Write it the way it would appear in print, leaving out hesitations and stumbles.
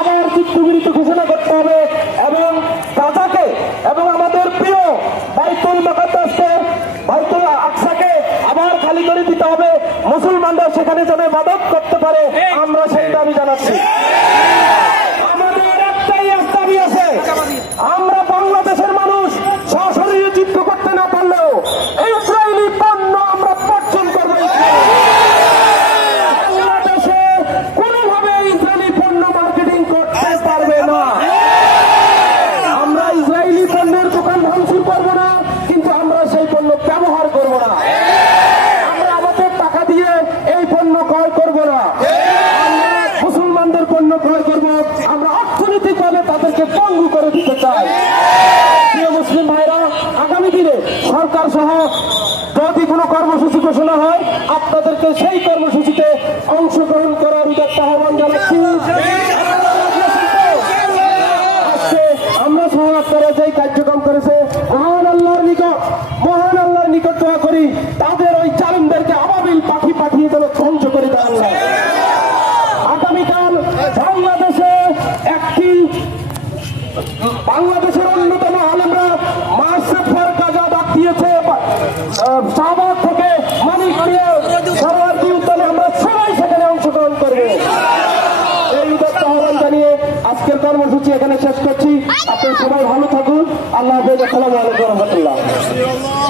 আবার যুদ্ধবিরতি ঘোষণা করতে হবে এবং গাজাকে এবং আমাদের প্রিয় বাইতুল মুকাদ্দাসকে বাইতুল আকসাকে আবার খালি করে দিতে হবে, মুসলমানরা সেখানে যেন ইবাদত করতে পারে, আমরা সেই দাবি জানাচ্ছি। আমাদের একটাই দাবি আছে, আমরা বাংলাদেশের মানুষ সশরীরে যুদ্ধ করতে না পারলেও ইসরায়েলি পণ্য আমরা বর্জন করবো। বাংলাদেশে কোনোভাবে ইসরায়েলি পণ্য মার্কেটিং করতে পারবে না। আমরা ইসরায়েলি পণ্যের দোকান ভাঙচুর করবো না, কিন্তু আমরা সেই পণ্য ব্যবহার করবো না। আমরা আমাদের টাকা দিয়ে এই পণ্য ক্রয় করবো না, আমরা মুসলমানদের পণ্য ক্রয় করবো। আমরা অর্থনৈতিকভাবে তাদেরকে পঙ্গু করে দিতে চাই। প্রিয় মুসলিম ভাইরা, আগামী দিনে সরকার সহ যদি কোনো কর্মসূচি ঘোষণা হয়, আপনাদেরকে সেই কর্মসূচিতে অংশগ্রহণ করার উদাত্ত আহ্বান জানাচ্ছি। আজকে আমরা সহ আপনারা যেই কার্যক্রম করেছে, মহান আল্লাহর নিকট দোয়া করি তাদের ওই জালিমদেরকে আবাবিল পাখি পাঠিয়ে যেন ধ্বংস করে দেওয়া হয়। আগামীকাল বাংলাদেশের অন্যতম আলেমরা মার্চ ফর গাজা ডাক দিয়েছে। শাহবাগ থেকে মানিক নিয়ে সরওয়ার্দী উদ্যানে আমরা সবাই সেখানে অংশগ্রহণ করবো। এই উদাত্ত আহ্বান জানিয়ে আজকের কর্মসূচি এখানে শেষ করছি। আপনি সবাই ভালো থাকুন। আল্লাহ হাফেজ। আসসালামু আলাইকুম ওয়া রাহমাতুল্লাহ।